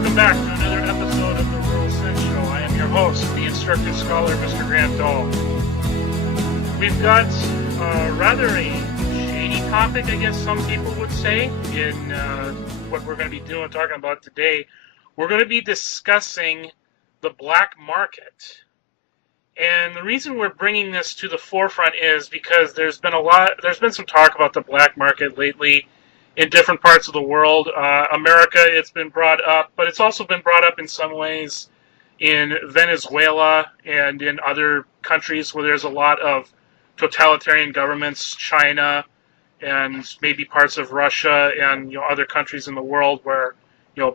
welcome back to another episode of the Rural Sense Show. I am your host, the Instructive Scholar, Mr. Grant Dahl. We've got rather a shady topic, I guess some people would say, in what we're going to be talking about today. We're going to be discussing the black market. And the reason we're bringing this to the forefront is because there's been some talk about the black market lately in different parts of the world. America, it's been brought up, but it's also been brought up in some ways in Venezuela and in other countries where there's a lot of totalitarian governments, China, and maybe parts of Russia and other countries in the world where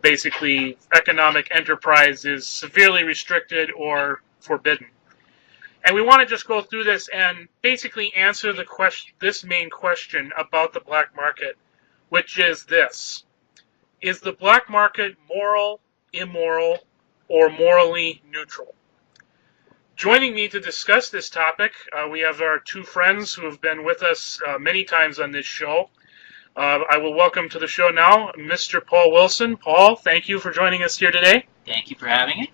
basically economic enterprise is severely restricted or forbidden. And we want to just go through this and basically answer this main question about the black market, which is this: is the black market moral, immoral, or morally neutral? Joining me to discuss this topic, we have our two friends who have been with us many times on this show. I will welcome to the show now Mr. Paul Wilson. Paul, thank you for joining us here today. Thank you for having me.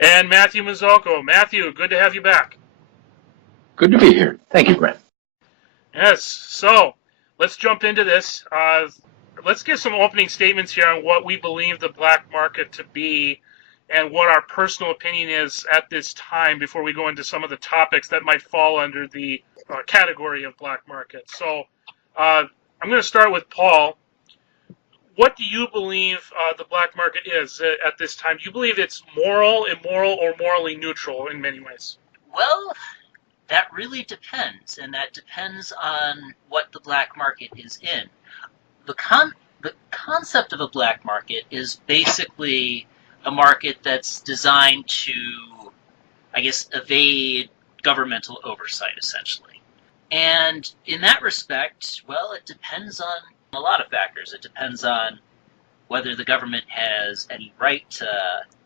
And Matthew Mazzocco. Matthew, good to have you back. Good to be here. Thank you, Brent. Yes, so let's jump into this. Let's give some opening statements here on what we believe the black market to be and what our personal opinion is at this time before we go into some of the topics that might fall under the category of black market. So I'm going to start with Paul. What do you believe the black market is at this time? Do you believe it's moral, immoral, or morally neutral in many ways? Well, that really depends, and that depends on what the black market is in. The concept of a black market is basically a market that's designed to, I guess, evade governmental oversight, essentially. And in that respect, well, it depends on a lot of factors. It depends on whether the government has any right to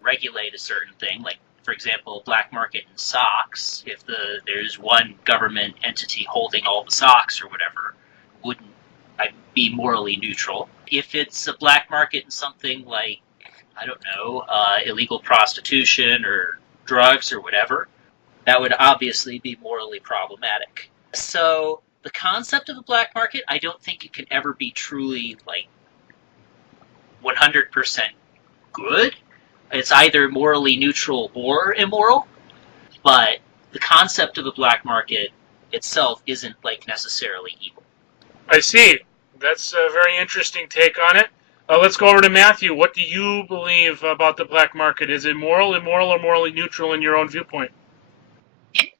regulate a certain thing, like, for example, black market in socks. If there's one government entity holding all the socks or whatever, wouldn't I be morally neutral? If it's a black market in something like, I don't know, illegal prostitution or drugs or whatever, that would obviously be morally problematic. So the concept of a black market, I don't think it can ever be truly 100% good. It's either morally neutral or immoral, but the concept of a black market itself isn't necessarily evil. I see. That's a very interesting take on it. Let's go over to Matthew. What do you believe about the black market? Is it moral, immoral, or morally neutral in your own viewpoint?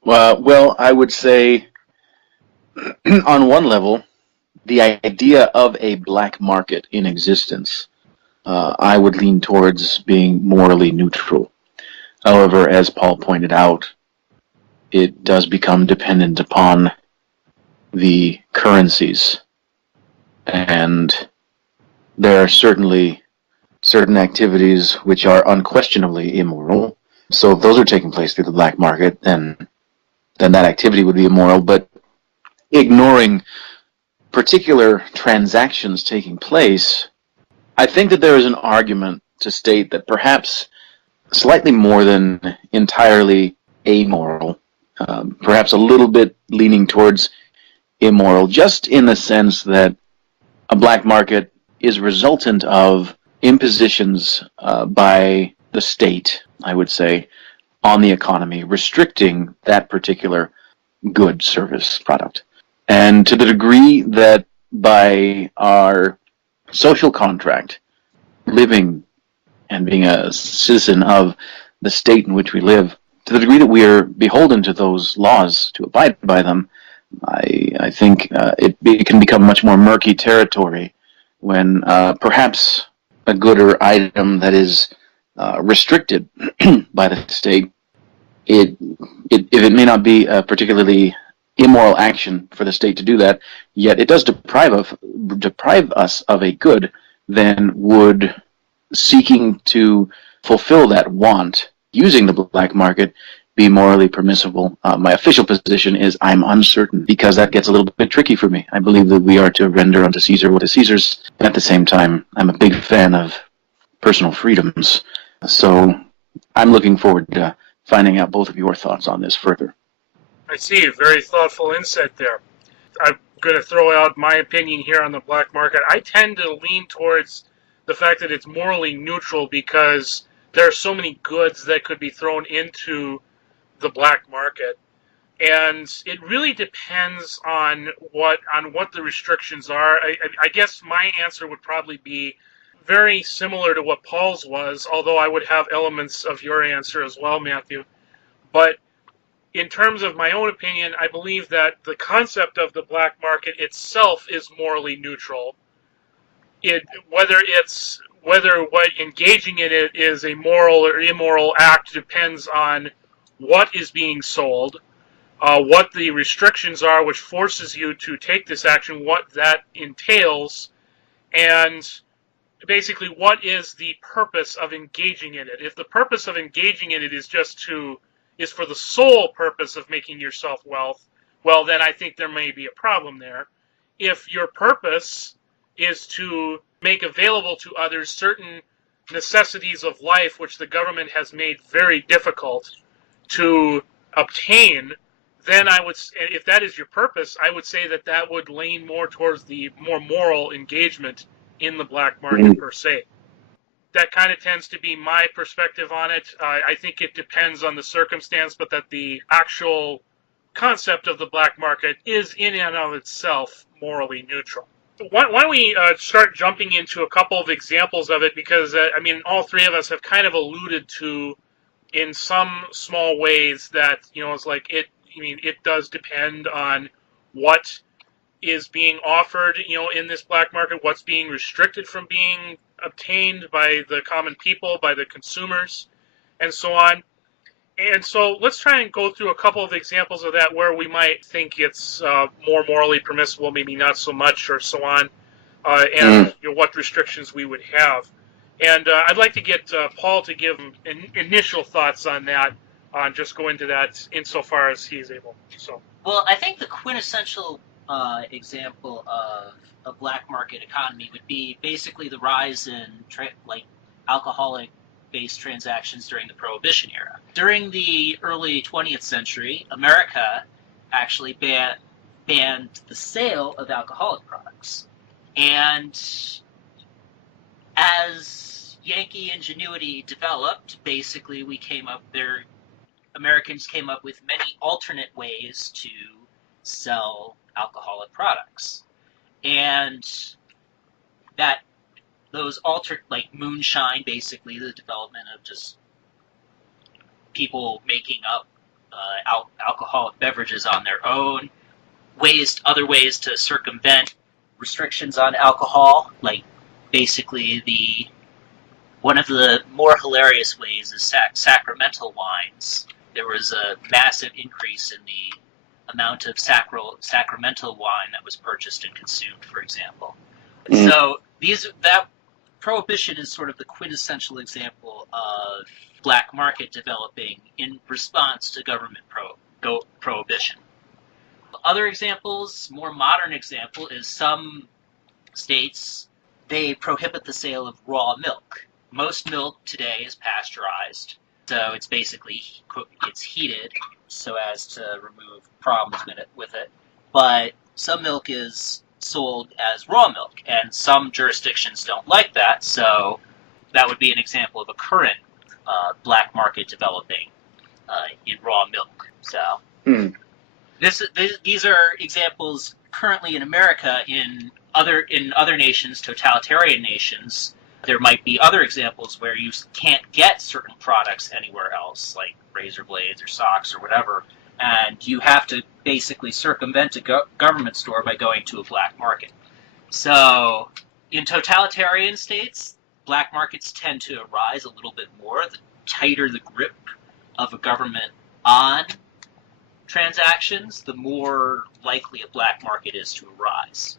Well, I would say on one level, the idea of a black market in existence, I would lean towards being morally neutral. However, as Paul pointed out, it does become dependent upon the currencies. And there are certainly certain activities which are unquestionably immoral. So if those are taking place through the black market, then that activity would be immoral. But ignoring particular transactions taking place, I think that there is an argument to state that perhaps slightly more than entirely amoral, perhaps a little bit leaning towards immoral, just in the sense that a black market is resultant of impositions by the state, I would say, on the economy, restricting that particular good, service, product. And to the degree that by our social contract, living and being a citizen of the state in which we live, to the degree that we are beholden to those laws to abide by them, I think it can become much more murky territory when perhaps a good or item that is restricted by the state, if it may not be a particularly immoral action for the state to do that, yet it does deprive us of a good, then would seeking to fulfill that want using the black market be morally permissible? My official position is I'm uncertain, because that gets a little bit tricky for me. I believe that we are to render unto Caesar what is Caesar's. At the same time, I'm a big fan of personal freedoms. So I'm looking forward to finding out both of your thoughts on this further. I see. Very thoughtful insight there. I'm going to throw out my opinion here on the black market. I tend to lean towards the fact that it's morally neutral because there are so many goods that could be thrown into the black market. And it really depends on what the restrictions are. I guess my answer would probably be very similar to what Paul's was, although I would have elements of your answer as well, Matthew. But in terms of my own opinion, I believe that the concept of the black market itself is morally neutral. Whether what engaging in it is a moral or immoral act depends on what is being sold, what the restrictions are which forces you to take this action, what that entails, and basically what is the purpose of engaging in it. If the purpose of engaging in it is for the sole purpose of making yourself wealth, well, then I think there may be a problem there. If your purpose is to make available to others certain necessities of life which the government has made very difficult to obtain, then if that is your purpose, I would say that would lean more towards the more moral engagement in the black market per se. That kind of tends to be my perspective on it. I think it depends on the circumstance, but that the actual concept of the black market is in and of itself morally neutral. Why don't we start jumping into a couple of examples of it, because all three of us have kind of alluded to in some small ways that it's like it does depend on what is being offered in this black market, what's being restricted from being obtained by the common people, by the consumers, and so on. And so let's try and go through a couple of examples of that where we might think it's more morally permissible, maybe not so much, or so on, and what restrictions we would have. And I'd like to get Paul to give initial thoughts on that, just go into that insofar as he's able. So. Well, I think the quintessential example of a black market economy would be basically the rise in alcoholic-based transactions during the Prohibition era. During the early 20th century, America actually banned the sale of alcoholic products. And as Yankee ingenuity developed, basically Americans came up with many alternate ways to sell alcoholic products. And those like moonshine, basically the development of just people making up alcoholic beverages on their own, other ways to circumvent restrictions on alcohol, like basically one of the more hilarious ways is sacramental wines. There was a massive increase in the amount of sacramental wine that was purchased and consumed, for example. So that prohibition is sort of the quintessential example of black market developing in response to government prohibition. Other examples, more modern example, is some states, they prohibit the sale of raw milk. Most milk today is pasteurized, so it's basically it's heated so as to remove problems with it. But some milk is sold as raw milk, and some jurisdictions don't like that, so that would be an example of a current black market developing in raw milk. So these are examples currently in America. In other nations, totalitarian nations, there might be other examples where you can't get certain products anywhere else, like razor blades or socks or whatever, and you have to basically circumvent a government store by going to a black market. So in totalitarian states, black markets tend to arise a little bit more. The tighter the grip of a government on transactions, the more likely a black market is to arise.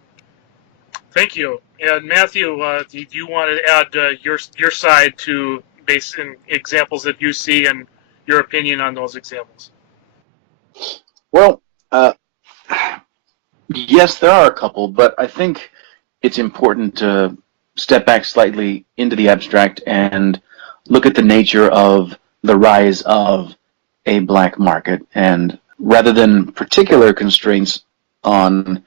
Thank you. And Matthew, do you want to add your side to base in examples that you see and your opinion on those examples? Well, yes, there are a couple, but I think it's important to step back slightly into the abstract and look at the nature of the rise of a black market. And rather than particular constraints on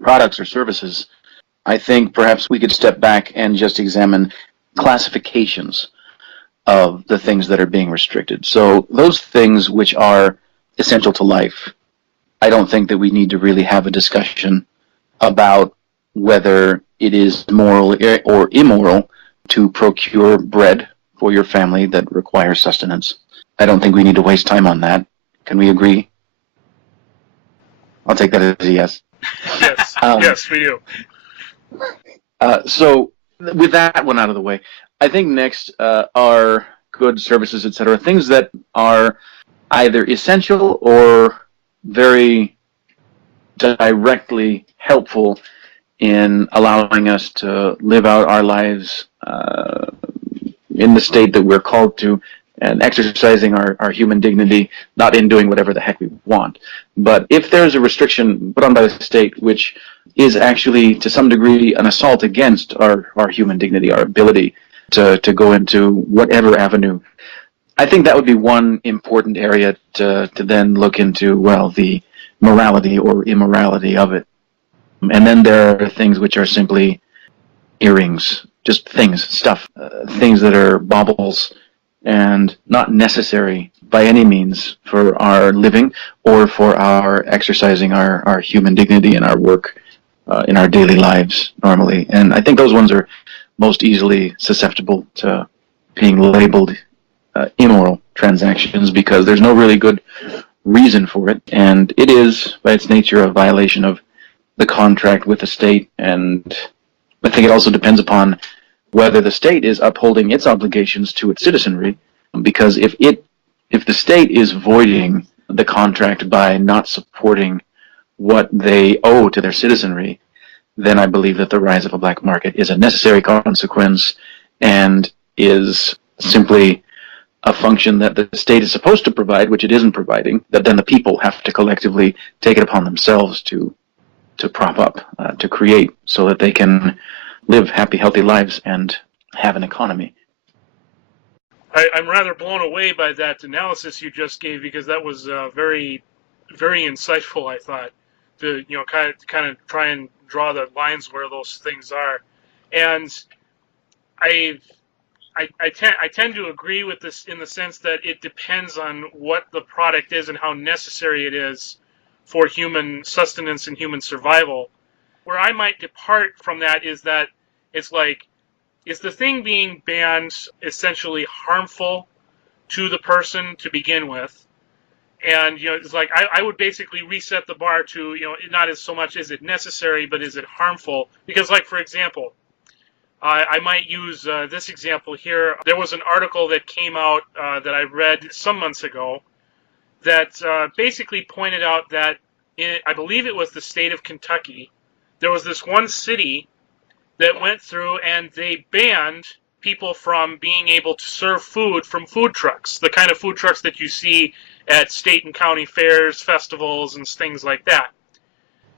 products or services, I think perhaps we could step back and just examine classifications of the things that are being restricted. So those things which are essential to life, I don't think that we need to really have a discussion about whether it is moral or immoral to procure bread for your family that requires sustenance. I don't think we need to waste time on that. Can we agree? I'll take that as a yes. Yes, yes, we do. So with that one out of the way, I think next are goods, services, etc., things that are either essential or very directly helpful in allowing us to live out our lives in the state that we're called to, and exercising our human dignity, not in doing whatever the heck we want. But if there's a restriction put on by the state which is actually to some degree an assault against our human dignity, our ability to go into whatever avenue, I think that would be one important area to then look into, well, the morality or immorality of it. And then there are things which are simply earrings, just things, stuff, things that are baubles and not necessary by any means for our living or for our exercising our human dignity in our work, in our daily lives normally. And I think those ones are most easily susceptible to being labeled immoral transactions because there's no really good reason for it. And it is, by its nature, a violation of the contract with the state. And I think it also depends upon whether the state is upholding its obligations to its citizenry, because if the state is voiding the contract by not supporting what they owe to their citizenry, then I believe that the rise of a black market is a necessary consequence and is simply a function that the state is supposed to provide, which it isn't providing, that then the people have to collectively take it upon themselves to prop up, to create, so that they can live happy, healthy lives and have an economy. I'm rather blown away by that analysis you just gave, because that was very, very insightful. I thought to kind of try and draw the lines where those things are, and I tend to agree with this in the sense that it depends on what the product is and how necessary it is for human sustenance and human survival. Where I might depart from that is that it's like, is the thing being banned essentially harmful to the person to begin with? And, it's like, I would basically reset the bar to, not as so much is it necessary, but is it harmful? Because, like, for example, I might use this example here. There was an article that came out that I read some months ago that basically pointed out that I believe it was the state of Kentucky, there was this one city that went through and they banned people from being able to serve food from food trucks, the kind of food trucks that you see at state and county fairs, festivals, and things like that.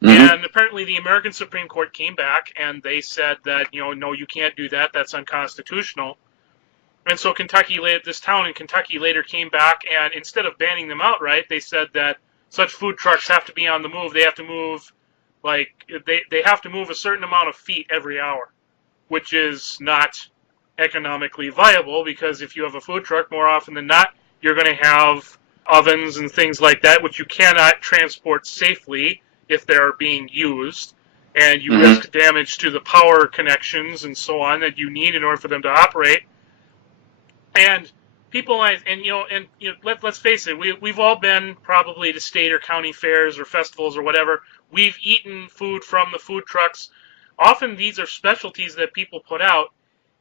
Mm-hmm. And apparently the American Supreme Court came back and they said that, no, you can't do that. That's unconstitutional. And so this town in Kentucky later came back, and instead of banning them outright, they said that such food trucks have to be on the move. They have to move, they have to move a certain amount of feet every hour, which is not economically viable, because if you have a food truck, more often than not, you're going to have ovens and things like that, which you cannot transport safely if they're being used, and you risk damage to the power connections and so on that you need in order for them to operate. And people, let's face it, we've all been probably to state or county fairs or festivals or whatever. We've eaten food from the food trucks. Often these are specialties that people put out,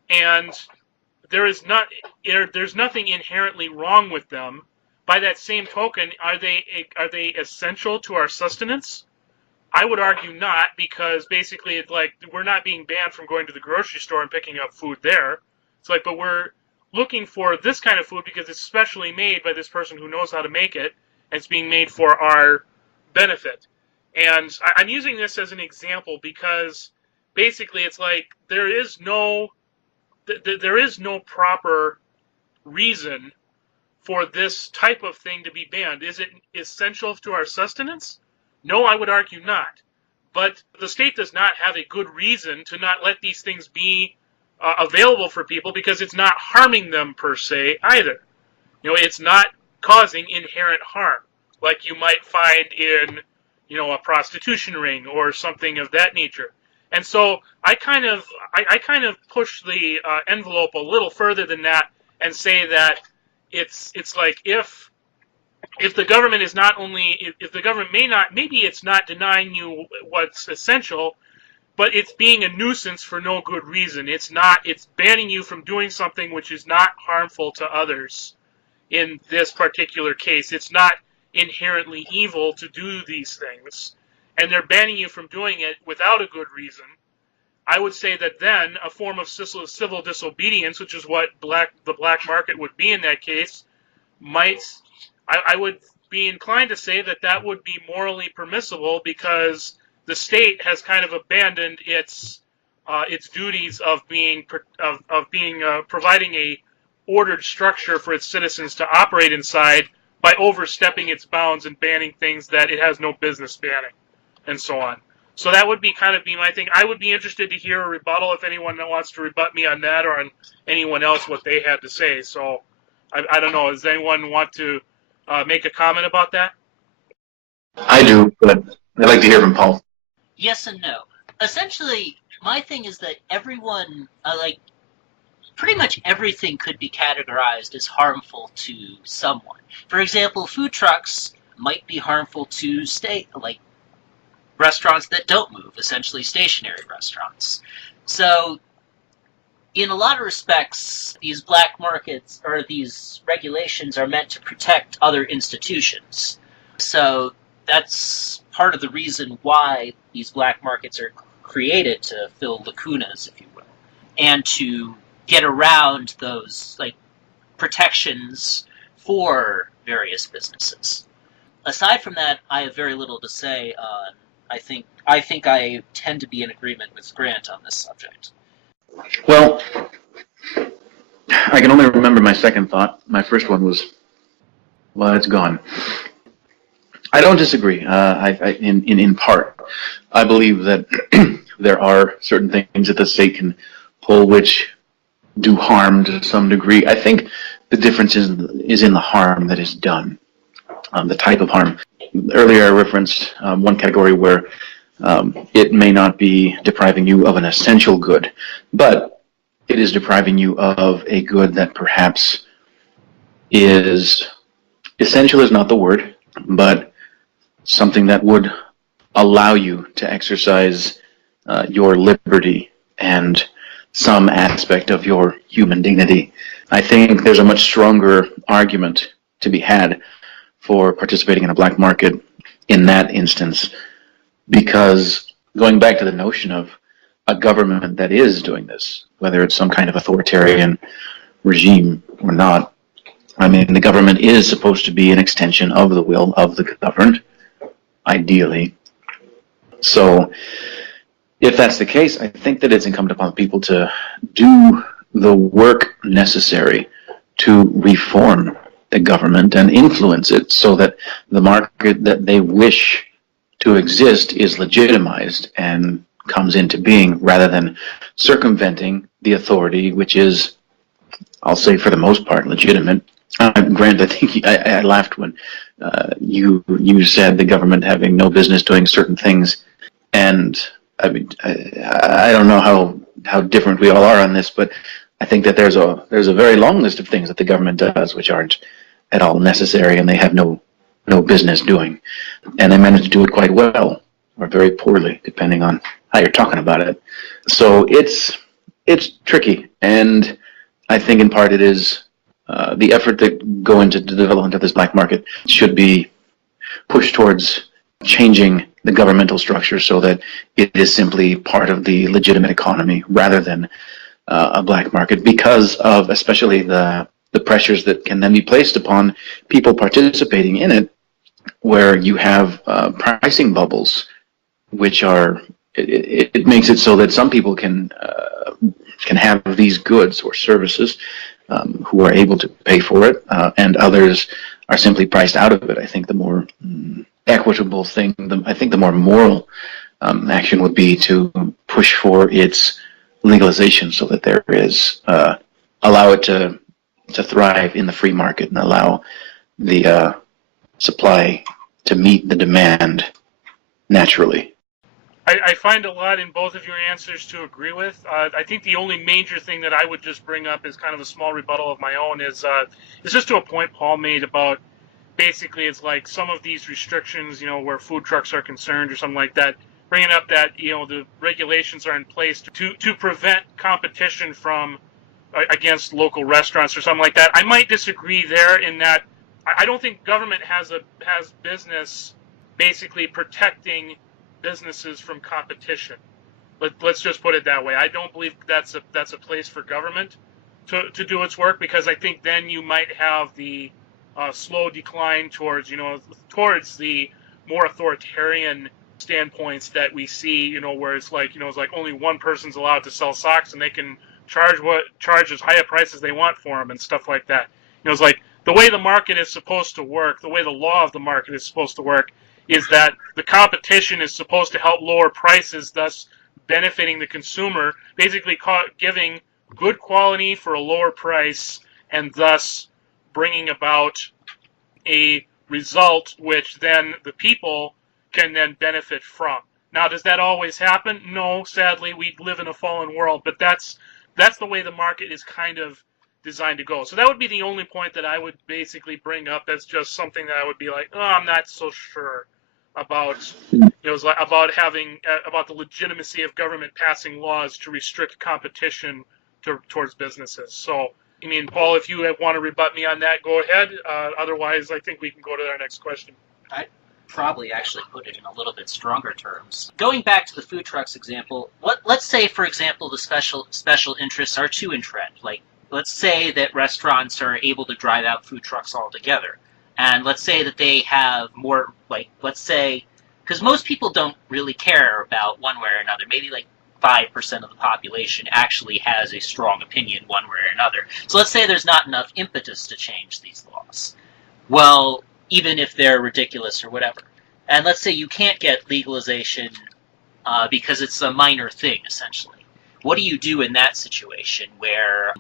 and there's nothing inherently wrong with them. By that same token, are they essential to our sustenance? I would argue not, because basically it's like we're not being banned from going to the grocery store and picking up food there. It's like, but we're looking for this kind of food because it's specially made by this person who knows how to make it, and it's being made for our benefit. And I'm using this as an example because basically it's like there is no proper reason for this type of thing to be banned. Is it essential to our sustenance? No, I would argue not. But the state does not have a good reason to not let these things be available for people, because it's not harming them per se either. It's not causing inherent harm like you might find in, a prostitution ring or something of that nature. And so I kind of push the envelope a little further than that and say that it's like if the government is not only, if the government maybe it's not denying you what's essential, but it's being a nuisance for no good reason. It's banning you from doing something which is not harmful to others. In this particular case, it's not inherently evil to do these things, and they're banning you from doing it without a good reason. I would say that then a form of civil disobedience, which is what the black market would be in that case, I would be inclined to say that would be morally permissible, because the state has kind of abandoned its duties of providing a ordered structure for its citizens to operate inside by overstepping its bounds and banning things that it has no business banning, and so on. So that would be my thing. I would be interested to hear a rebuttal if anyone wants to rebut me on that, or on anyone else what they had to say. So I don't know. Does anyone want to make a comment about that? I do, but I'd like to hear from Paul. Yes and no. Essentially, my thing is that everyone, pretty much everything could be categorized as harmful to someone. For example, food trucks might be harmful to restaurants that don't move, essentially stationary restaurants. So, in a lot of respects, these black markets, or these regulations, are meant to protect other institutions. So, that's part of the reason why these black markets are created, to fill lacunas, if you will, and to get around those protections for various businesses. Aside from that, I have very little to say on. I think I tend to be in agreement with Grant on this subject. Well, I can only remember my second thought. My first one was, well, it's gone. I don't disagree. In part, I believe that there are certain things that the state can pull which do harm to some degree. I think the difference is in the harm that is done, the type of harm. Earlier I referenced one category where it may not be depriving you of an essential good, but it is depriving you of a good that perhaps is, essential is not the word, but something that would allow you to exercise your liberty and some aspect of your human dignity. I think there's a much stronger argument to be had for participating in a black market in that instance, because going back to the notion of a government that is doing this, whether it's some kind of authoritarian regime or not, I mean, the government is supposed to be an extension of the will of the governed, ideally. So if that's the case, I think that it's incumbent upon people to do the work necessary to reform the government and influence it so that the market that they wish to exist is legitimized and comes into being, rather than circumventing the authority, which is, I'll say for the most part, legitimate. Grant, I think I laughed when you said the government having no business doing certain things, and I mean, I don't know how different we all are on this, but I think that there's a very long list of things that the government does which aren't at all necessary, and they have no business doing, and they manage to do it quite well or very poorly, depending on how you're talking about it. So it's tricky, and I think in part it is the effort that go into the development of this black market should be pushed towards changing the governmental structure so that it is simply part of the legitimate economy rather than a black market, because of especially the pressures that can then be placed upon people participating in it, where you have pricing bubbles which are it makes it so that some people can have these goods or services who are able to pay for it, and others are simply priced out of it. I think the more equitable thing, I think the more moral action would be to push for its legalization, so that there is allow it to thrive in the free market and allow the supply to meet the demand naturally. I find a lot in both of your answers to agree with. I think the only major thing that I would just bring up is kind of a small rebuttal of my own is just to a point Paul made about basically it's like some of these restrictions, where food trucks are concerned or something like that, bringing up that, the regulations are in place to prevent competition from against local restaurants or something like that. I might disagree there in that I don't think government has business basically protecting businesses from competition. Let's just put it that way. I don't believe that's a place for government to do its work, because I think then you might have the slow decline towards the more authoritarian standpoints that we see, where it's like only one person's allowed to sell socks and they can charge as high a price as they want for them and stuff like that. It's like the way the market is supposed to work, the way the law of the market is supposed to work, is that the competition is supposed to help lower prices, thus benefiting the consumer, basically giving good quality for a lower price, and thus bringing about a result which then the people can then benefit from. Now, does that always happen? No, sadly, we live in a fallen world, but that's the way the market is kind of designed to go. So that would be the only point that I would basically bring up as just something that I would be like, oh, I'm not so sure about, about the legitimacy of government passing laws to restrict competition towards businesses. So, Paul, if you want to rebut me on that, go ahead. Otherwise, I think we can go to our next question. I'd probably actually put it in a little bit stronger terms. Going back to the food trucks example, let's say, for example, the special interests are too entrenched. Like, let's say that restaurants are able to drive out food trucks altogether. And let's say that they have more, because most people don't really care about one way or another. Maybe 5% of the population actually has a strong opinion one way or another. So let's say there's not enough impetus to change these laws. Well, even if they're ridiculous or whatever. And let's say you can't get legalization because it's a minor thing, essentially. What do you do in that situation where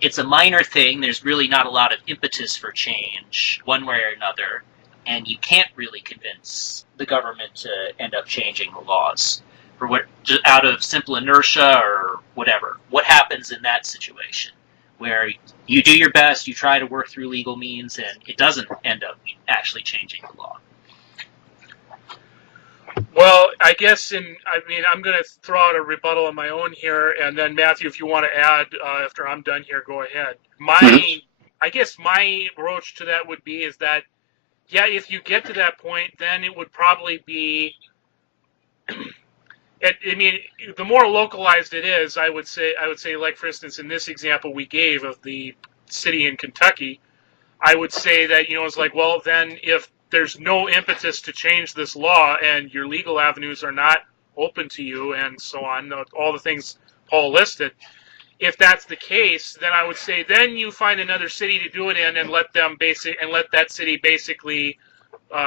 it's a minor thing, there's really not a lot of impetus for change one way or another, and you can't really convince the government to end up changing the laws for just out of simple inertia or whatever? What happens in that situation where you do your best, you try to work through legal means, and it doesn't end up actually changing the law? Well, I guess I'm going to throw out a rebuttal of my own here, and then Matthew, if you want to add after I'm done here, go ahead. I guess my approach to that would be is that, yeah, if you get to that point, then it would probably be, the more localized it is, I would say, like, for instance, in this example we gave of the city in Kentucky, I would say that, it's like, well, then if there's no impetus to change this law and your legal avenues are not open to you and so on, all the things Paul listed, if that's the case, then I would say then you find another city to do it in and let that city basically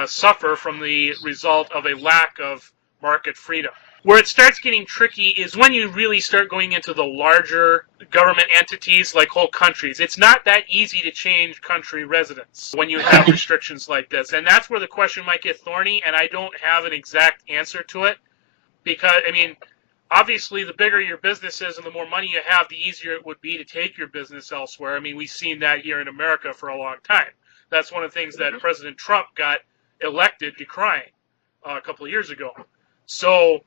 suffer from the result of a lack of market freedom. Where it starts getting tricky is when you really start going into the larger government entities like whole countries. It's not that easy to change country residents when you have restrictions like this. And that's where the question might get thorny, and I don't have an exact answer to it. Because, obviously the bigger your business is and the more money you have, the easier it would be to take your business elsewhere. We've seen that here in America for a long time. That's one of the things that President Trump got elected decrying a couple of years ago. So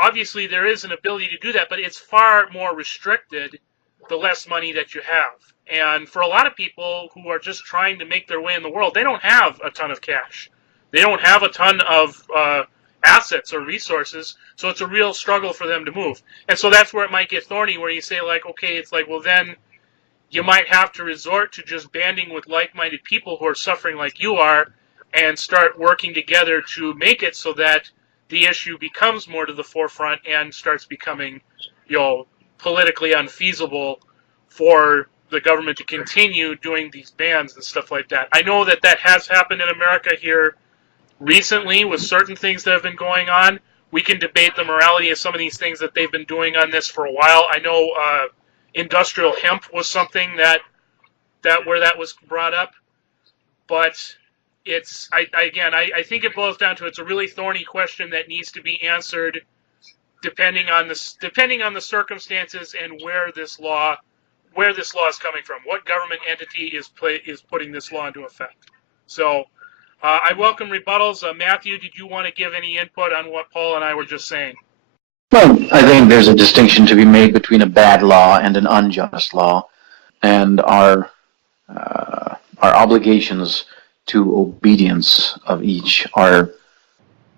obviously there is an ability to do that, but it's far more restricted the less money that you have. And for a lot of people who are just trying to make their way in the world, they don't have a ton of cash. They don't have a ton of assets or resources, so it's a real struggle for them to move. And so that's where it might get thorny, where you say, like, okay, it's like, well, then you might have to resort to just banding with like-minded people who are suffering like you are and start working together to make it so that the issue becomes more to the forefront and starts becoming, politically unfeasible for the government to continue doing these bans and stuff like that. I know that has happened in America here recently with certain things that have been going on. We can debate the morality of some of these things that they've been doing on this for a while. I know industrial hemp was something that where that was brought up, but I think it boils down to it's a really thorny question that needs to be answered depending on the circumstances and where this law is coming from, what government entity is putting this law into effect. So I welcome rebuttals. Matthew, did you want to give any input on what Paul and I were just saying? Well, I think there's a distinction to be made between a bad law and an unjust law, and our obligations to obedience of each are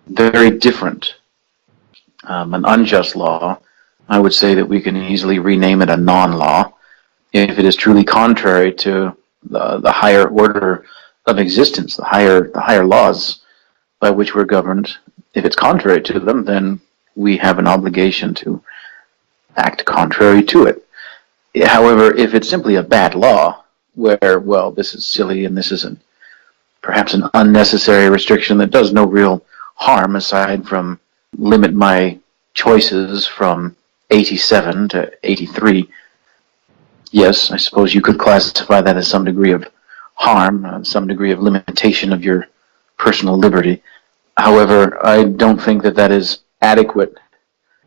very different. An unjust law, I would say that we can easily rename it a non-law if it is truly contrary to the higher order of existence, the higher laws by which we're governed. If it's contrary to them, then we have an obligation to act contrary to it. However, if it's simply a bad law, where, well, this is silly and this is perhaps an unnecessary restriction that does no real harm aside from limit my choices from 87 to 83, yes, I suppose you could classify that as some degree of harm, some degree of limitation of your personal liberty. However, I don't think that is adequate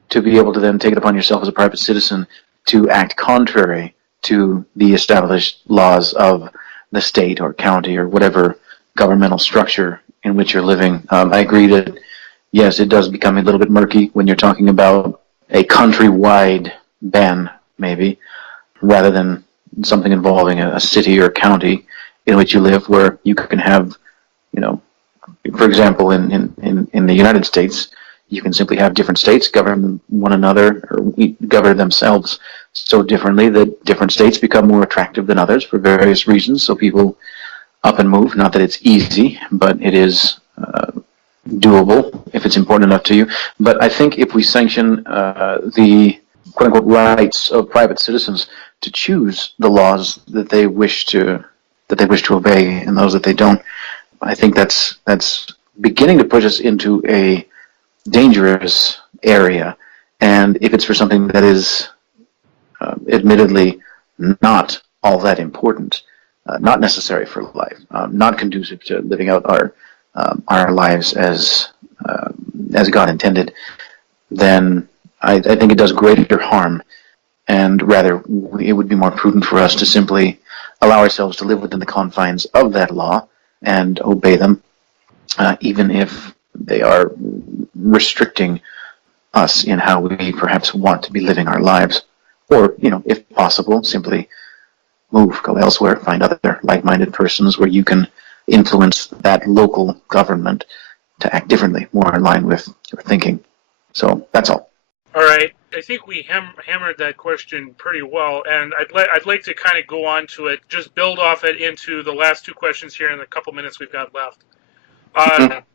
to be able to then take it upon yourself as a private citizen to act contrary to the established laws of the state or county or whatever governmental structure in which you're living. I agree that, yes, it does become a little bit murky when you're talking about a countrywide ban, maybe, rather than something involving a city or county in which you live, where you can have, for example, in the United States, you can simply have different states govern one another or govern themselves so differently that different states become more attractive than others for various reasons. So people up and move. Not that it's easy, but it is doable if it's important enough to you. But I think if we sanction the quote-unquote rights of private citizens to choose the laws that they wish to obey and those that they don't, I think that's beginning to push us into a dangerous area. And if it's for something that is admittedly not all that important, not necessary for life, not conducive to living out our lives as God intended, then I think it does greater harm. And rather, it would be more prudent for us to simply allow ourselves to live within the confines of that law and obey them, even if they are restricting us in how we perhaps want to be living our lives. Or, if possible, simply move, go elsewhere, find other like-minded persons where you can influence that local government to act differently, more in line with your thinking. So that's all. All right. I think we hammered that question pretty well, and I'd like to kind of go on to it, just build off it into the last two questions here in the couple minutes we've got left.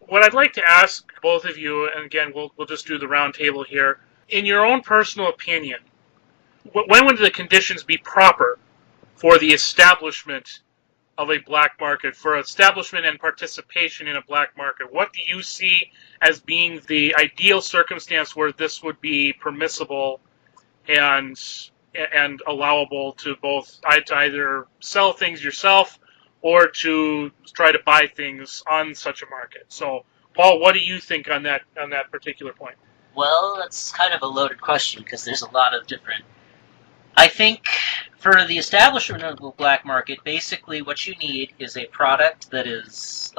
What I'd like to ask both of you, and again, we'll just do the round table here. In your own personal opinion, when would the conditions be proper for the establishment of a black market, for establishment and participation in a black market? What do you see as being the ideal circumstance where this would be permissible and allowable to both to either sell things yourself or to try to buy things on such a market? So, Paul, what do you think on that particular point? Well, that's kind of a loaded question because there's a lot of different. I think for the establishment of the black market, basically what you need is a product that is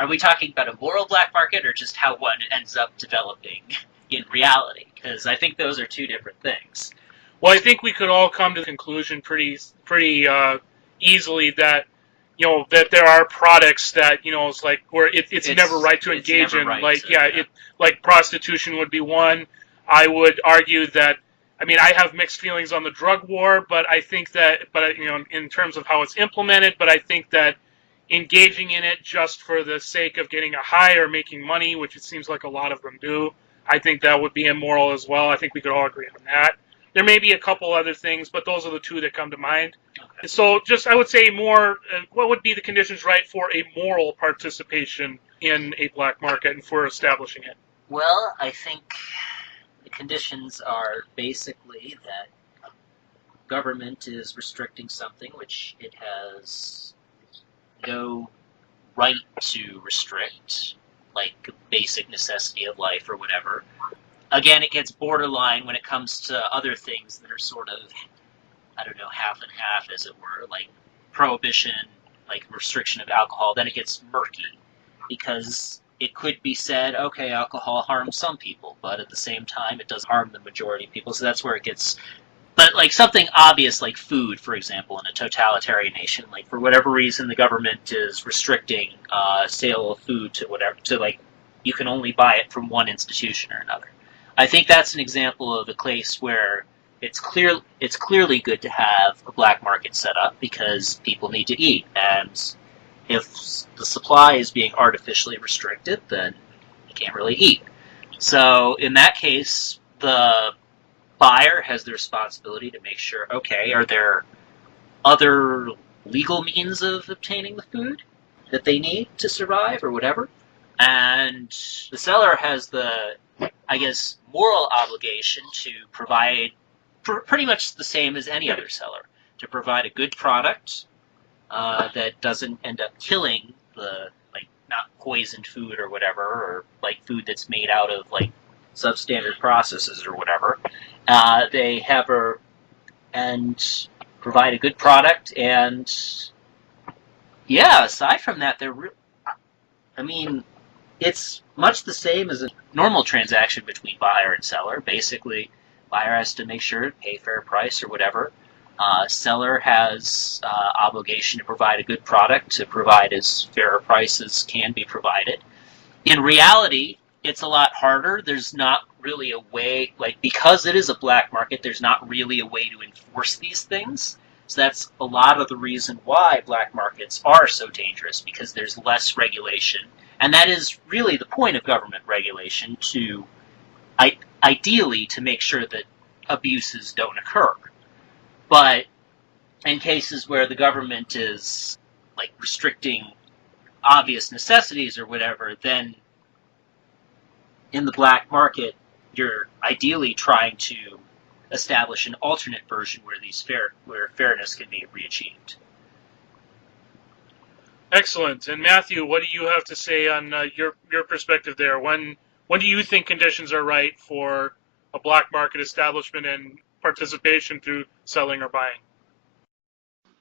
are we talking about a moral black market or just how one ends up developing in reality? Because I think those are two different things. Well, I think we could all come to the conclusion pretty easily that that there are products that it's like where it's never right to engage in. Like prostitution would be one. I would argue that. I mean, I have mixed feelings on the drug war, but I think that, in terms of how it's implemented, but I think that engaging in it just for the sake of getting a high or making money, which it seems like a lot of them do, I think that would be immoral as well. I think we could all agree on that. There may be a couple other things, but those are the two that come to mind. Okay. So just, I would say more, what would be the conditions right for a moral participation in a black market and for establishing it? Well, I think the conditions are basically that government is restricting something which it has no right to restrict, like a basic necessity of life or whatever. Again, it gets borderline when it comes to other things that are sort of, I don't know, half and half, as it were, like prohibition, like restriction of alcohol. Then it gets murky because it could be said, okay, alcohol harms some people, but at the same time, it does harm the majority of people. So that's where it gets. But like something obvious like food, for example, in a totalitarian nation, like for whatever reason the government is restricting sale of food to whatever, to like you can only buy it from one institution or another. I think that's an example of a case where it's clearly good to have a black market set up because people need to eat, and if the supply is being artificially restricted, then you can't really eat. So in that case, the buyer has the responsibility to make sure, okay, are there other legal means of obtaining the food that they need to survive or whatever? And the seller has the, I guess, moral obligation to provide pretty much the same as any other seller, to provide a good product that doesn't end up killing the, like, not poisoned food or whatever, or like food that's made out of like substandard processes or whatever. They have and provide a good product, and yeah, aside from that, I mean, it's much the same as a normal transaction between buyer and seller. Basically, buyer has to make sure to pay fair price or whatever. Seller has obligation to provide a good product, to provide as fair a price as can be provided. In reality, it's a lot harder. There's not really a way, like, because it is a black market, there's not really a way to enforce these things. So that's a lot of the reason why black markets are so dangerous, because there's less regulation. And that is really the point of government regulation, to ideally to make sure that abuses don't occur. But in cases where the government is like restricting obvious necessities or whatever, then in the black market, you're ideally trying to establish an alternate version where fairness can be reachieved. Excellent. And Matthew, what do you have to say on your perspective there? When do you think conditions are right for a black market establishment and participation through selling or buying?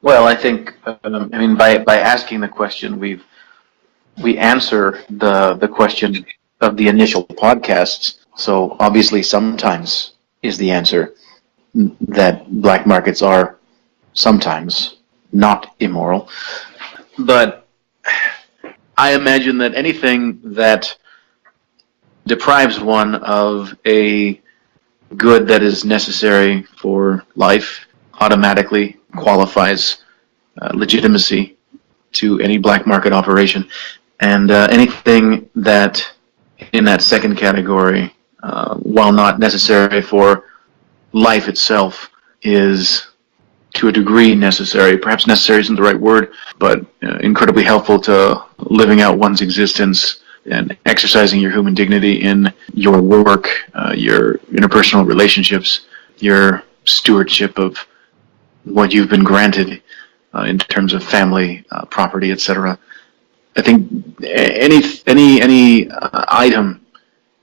Well, I think by asking the question, we answer the question of the initial podcasts. So obviously, sometimes is the answer that black markets are sometimes not immoral. But I imagine that anything that deprives one of a good that is necessary for life automatically qualifies legitimacy to any black market operation. And anything that in that second category, while not necessary for life itself, is to a degree necessary. Perhaps necessary isn't the right word, but incredibly helpful to living out one's existence and exercising your human dignity in your work, your interpersonal relationships, your stewardship of what you've been granted in terms of family, property, etc. I think any item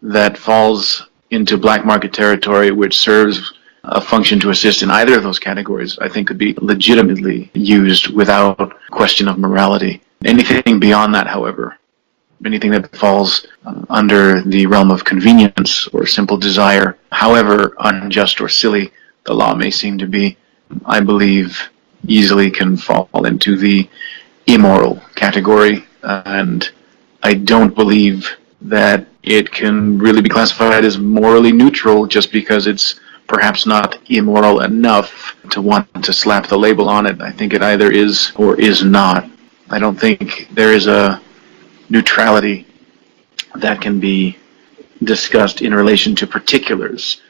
that falls into black market territory which serves a function to assist in either of those categories, I think could be legitimately used without question of morality. Anything beyond that, however, anything that falls under the realm of convenience or simple desire, however unjust or silly the law may seem to be, I believe easily can fall into the immoral category, and I don't believe that it can really be classified as morally neutral just because it's perhaps not immoral enough to want to slap the label on it. I think it either is or is not. I don't think there is a neutrality that can be discussed in relation to particulars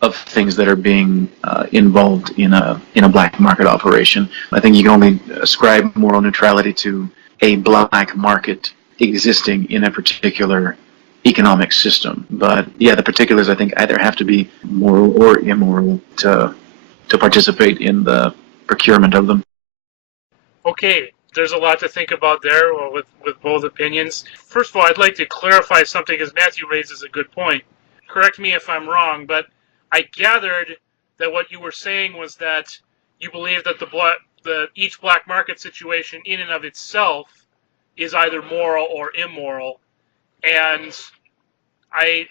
of things that are being involved in a black market operation. I think you can only ascribe moral neutrality to a black market existing in a particular economic system. But yeah, the particulars I think either have to be moral or immoral to participate in the procurement of them. Okay, there's a lot to think about there with both opinions. First of all, I'd like to clarify something because Matthew raises a good point. Correct me if I'm wrong, but I gathered that what you were saying was that you believe that each black market situation in and of itself is either moral or immoral, and I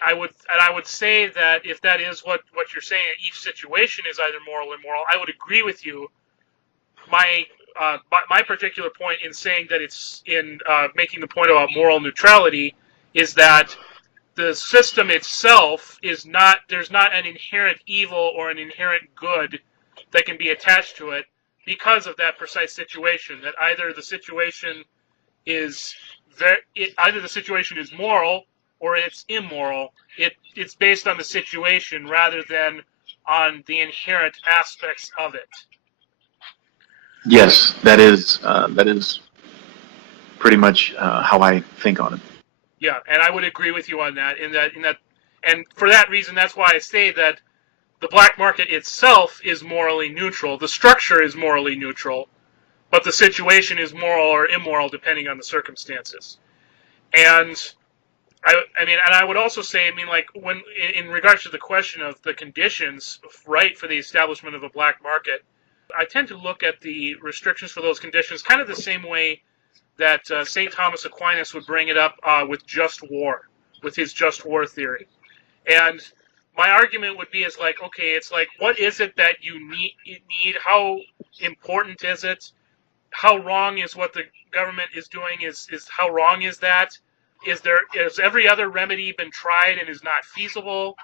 would say that if that is what you're saying, each situation is either moral or immoral, I would agree with you. My particular point in saying that it's in making the point about moral neutrality is that the system itself is not, there's not an inherent evil or an inherent good that can be attached to it because of that precise situation, that either the situation is moral or it's immoral. It's based on the situation rather than on the inherent aspects of it. Yes, that is pretty much how I think on it. Yeah, and I would agree with you on that. And for that reason, that's why I say that the black market itself is morally neutral. The structure is morally neutral, but the situation is moral or immoral depending on the circumstances. And I would also say, like when in regards to the question of the conditions, right, for the establishment of a black market, I tend to look at the restrictions for those conditions kind of the same way that St. Thomas Aquinas would bring it up with just war, with his just war theory. And my argument would be is like, okay, it's like, what is it that you need? How important is it? How wrong is what the government is doing? Is how wrong is that? Has every other remedy been tried and is not feasible?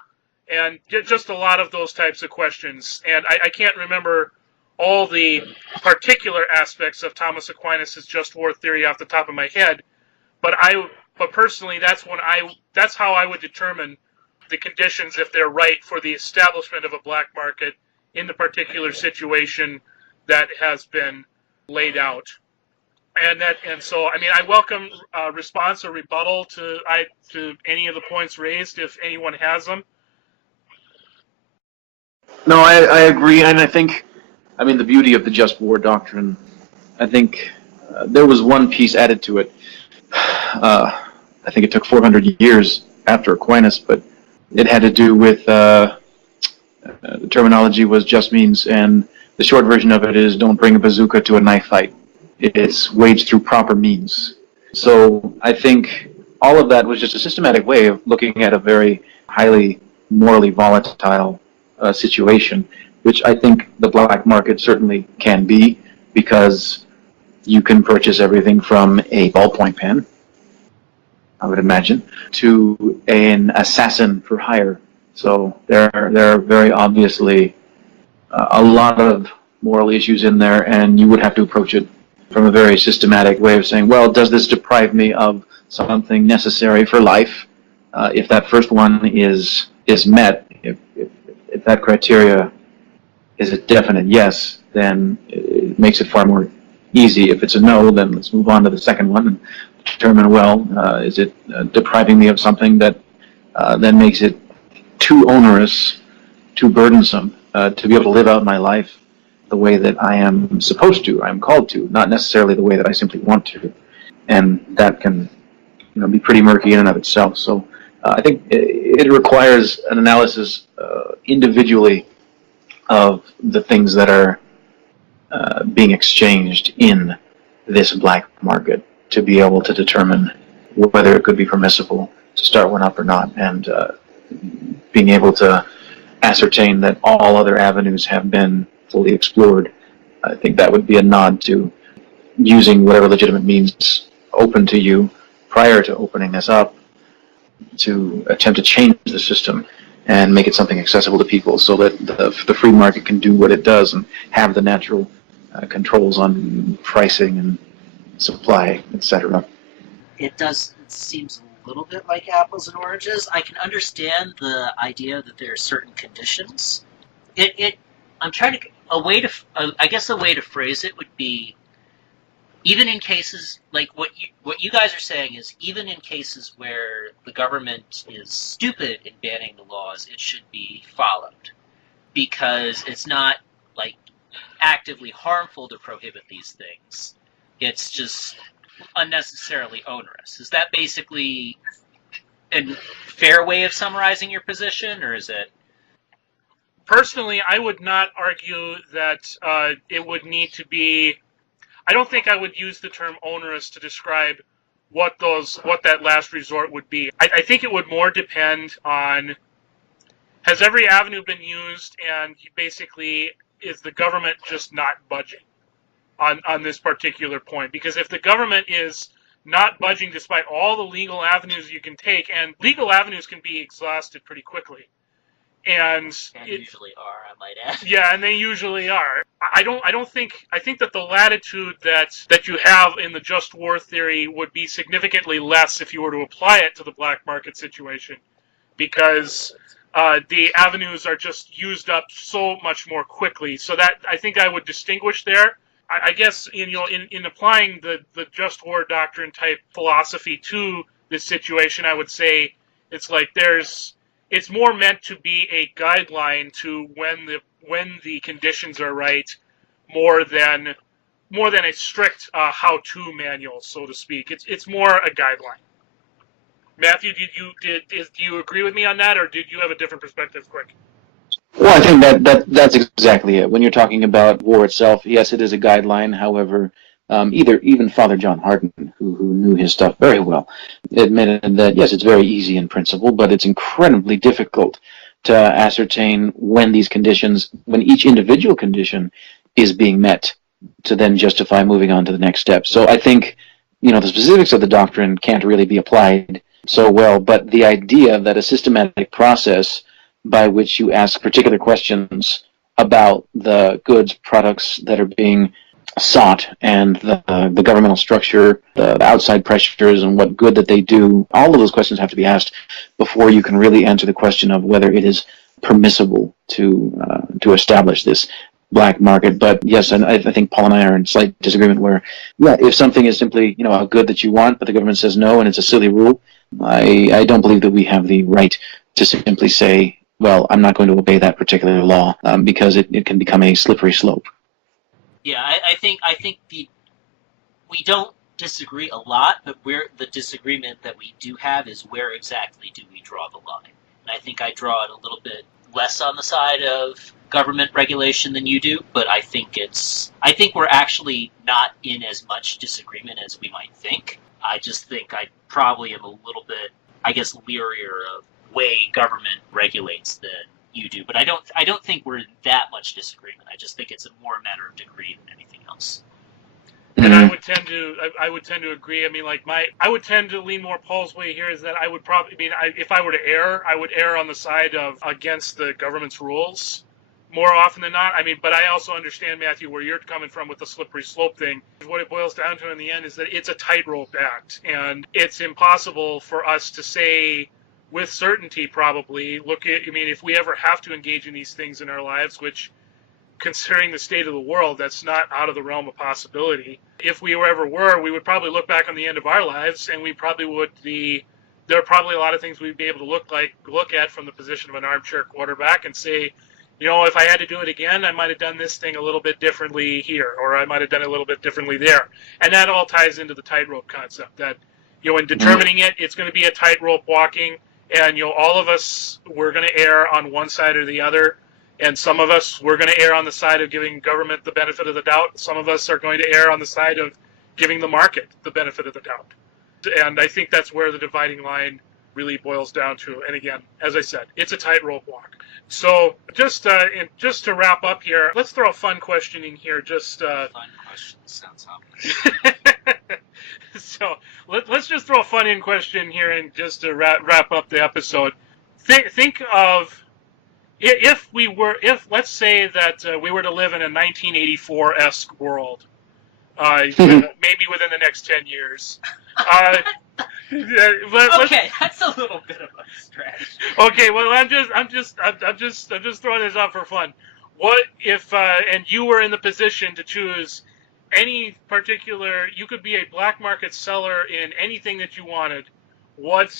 And just a lot of those types of questions. And I can't remember all the particular aspects of Thomas Aquinas' just war theory off the top of my head, but personally, that's how I would determine the conditions, if they're right, for the establishment of a black market in the particular situation that has been laid out. And so I welcome response or rebuttal to any of the points raised if anyone has them. No, I agree, and I think, the beauty of the just war doctrine, I think there was one piece added to it. I think it took 400 years after Aquinas, but it had to do with the terminology was just means, and the short version of it is don't bring a bazooka to a knife fight. It's waged through proper means. So I think all of that was just a systematic way of looking at a very highly morally volatile situation, which I think the black market certainly can be, because you can purchase everything from a ballpoint pen, I would imagine, to an assassin for hire. So there are very obviously a lot of moral issues in there, and you would have to approach it from a very systematic way of saying, well, does this deprive me of something necessary for life? If that first one is met, if that criteria is a definite yes, then it makes it far more easy. If it's a no, then let's move on to the second one and determine, well, is it depriving me of something that then makes it too onerous, too burdensome to be able to live out my life the way that I am supposed to, I'm called to, not necessarily the way that I simply want to. And that can be pretty murky in and of itself. So I think it requires an analysis individually of the things that are being exchanged in this black market to be able to determine whether it could be permissible to start one up or not, and being able to ascertain that all other avenues have been fully explored. I think that would be a nod to using whatever legitimate means open to you prior to opening this up to attempt to change the system and make it something accessible to people, so that the free market can do what it does and have the natural controls on pricing supply, etc. It seems a little bit like apples and oranges. I can understand the idea that there are certain conditions. I'm trying to, I guess a way to phrase it would be, even in cases, like what you guys are saying is, even in cases where the government is stupid in banning the laws, it should be followed. Because it's not, like, actively harmful to prohibit these things. It's just unnecessarily onerous. Is that basically a fair way of summarizing your position, or is it? Personally, I would not argue that it would need to be. I don't think I would use the term onerous to describe what that last resort would be. I think it would more depend on, has every avenue been used, and basically is the government just not budging on this particular point? Because if the government is not budging despite all the legal avenues you can take, and legal avenues can be exhausted pretty quickly. And usually are, I might add. Yeah, and they usually are. I think that the latitude that you have in the just war theory would be significantly less if you were to apply it to the black market situation, because the avenues are just used up so much more quickly. So that, I think I would distinguish there. I guess in applying the just war doctrine type philosophy to this situation, I would say it's like it's more meant to be a guideline to when the conditions are right, more than a strict how-to manual, so to speak. It's more a guideline. Matthew, do you agree with me on that, or did you have a different perspective? Quick. Well, I think that's exactly it. When you're talking about war itself, yes, it is a guideline. However, even Father John Hardin, who knew his stuff very well, admitted that yes, it's very easy in principle, but it's incredibly difficult to ascertain when each individual condition is being met, to then justify moving on to the next step. So I think, the specifics of the doctrine can't really be applied so well, but the idea that a systematic process by which you ask particular questions about the goods, products that are being sought, and the governmental structure, the outside pressures, and what good that they do, all of those questions have to be asked before you can really answer the question of whether it is permissible to establish this black market. But yes, and I think Paul and I are in slight disagreement where, yeah, if something is simply a good that you want, but the government says no, and it's a silly rule, I don't believe that we have the right to simply say, well, I'm not going to obey that particular law, because it can become a slippery slope. Yeah, I think we don't disagree a lot, but the disagreement that we do have is where exactly do we draw the line? And I think I draw it a little bit less on the side of government regulation than you do, but I think we're actually not in as much disagreement as we might think. I just think I probably am a little bit, I guess, leerier of way government regulates than you do, but I don't think we're in that much disagreement. I just think it's more a matter of degree than anything else. And I would tend to agree. I mean, I would tend to lean more Paul's way here. Is that I would probably, if I were to err, I would err on the side of against the government's rules more often than not. But I also understand, Matthew, where you're coming from with the slippery slope thing. What it boils down to in the end is that it's a tightrope act, and it's impossible for us to say with certainty, probably, if we ever have to engage in these things in our lives, which, considering the state of the world, that's not out of the realm of possibility. If we ever were, we would probably look back on the end of our lives, and we probably would there are probably a lot of things we'd be able to look at from the position of an armchair quarterback and say, if I had to do it again, I might have done this thing a little bit differently here, or I might have done it a little bit differently there. And that all ties into the tightrope concept that, in determining it, it's going to be a tightrope walking. And, all of us, we're going to err on one side or the other. And some of us, we're going to err on the side of giving government the benefit of the doubt. Some of us are going to err on the side of giving the market the benefit of the doubt. And I think that's where the dividing line really boils down to. And again, as I said, it's a tightrope walk. So just to wrap up here, let's throw a fun question in here. Fun question sounds ominous. So let's just throw a fun-in question here, and just to wrap up the episode. Think of if let's say that we were to live in a 1984-esque world, Maybe within the next 10 years. Okay, that's a little bit of a stretch. Okay, well, I'm just throwing this out for fun. What if, and you were in the position to choose any particular, you could be a black market seller in anything that you wanted. What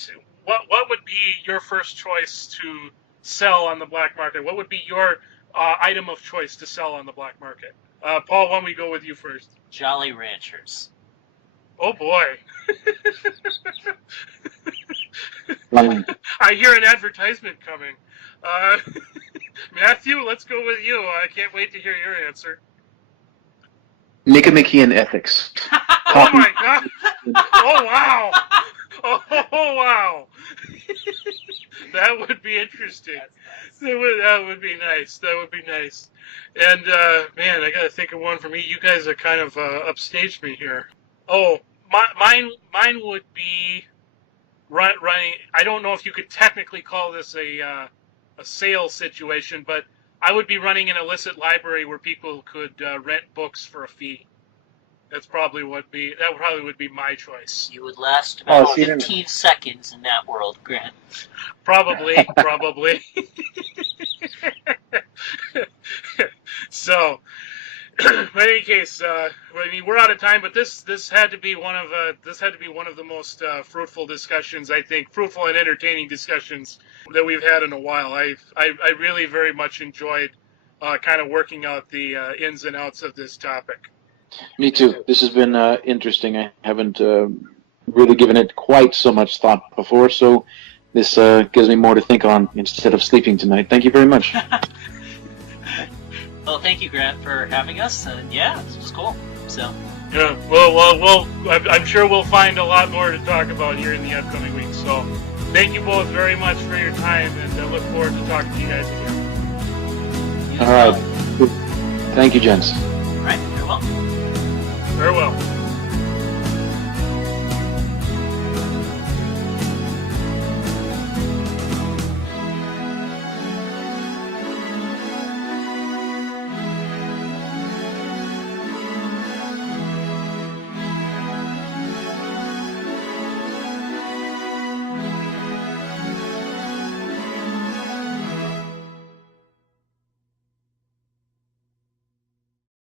would be your first choice to sell on the black market? What would be your item of choice to sell on the black market? Paul, why don't we go with you first? Jolly Ranchers. Oh boy. Um, I hear an advertisement coming. Matthew, let's go with you. I can't wait to hear your answer. Nicomachean Ethics. Oh my god! Oh wow! Oh wow! That would be interesting. That would be nice. That would be nice. And man, I gotta think of one for me. You guys are kind of upstaged me here. Oh, mine would be running. I don't know if you could technically call this a sales situation, but I would be running an illicit library where people could rent books for a fee. That probably would be my choice. You would last about see, 15 seconds in that world, Grant. Probably. So, in any case, I mean, we're out of time, but this had to be one of the most fruitful discussions, I think, fruitful and entertaining discussions that we've had in a while. I really very much enjoyed kind of working out the ins and outs of this topic. Me too. This has been interesting. I haven't really given it quite so much thought before, so this gives me more to think on instead of sleeping tonight. Thank you very much. Well, thank you, Grant, for having us, and yeah, this was cool. So. Yeah, well, I'm sure we'll find a lot more to talk about here in the upcoming weeks. So, thank you both very much for your time, and I look forward to talking to you guys again. All right. Thank you, gents. All right, farewell. Farewell.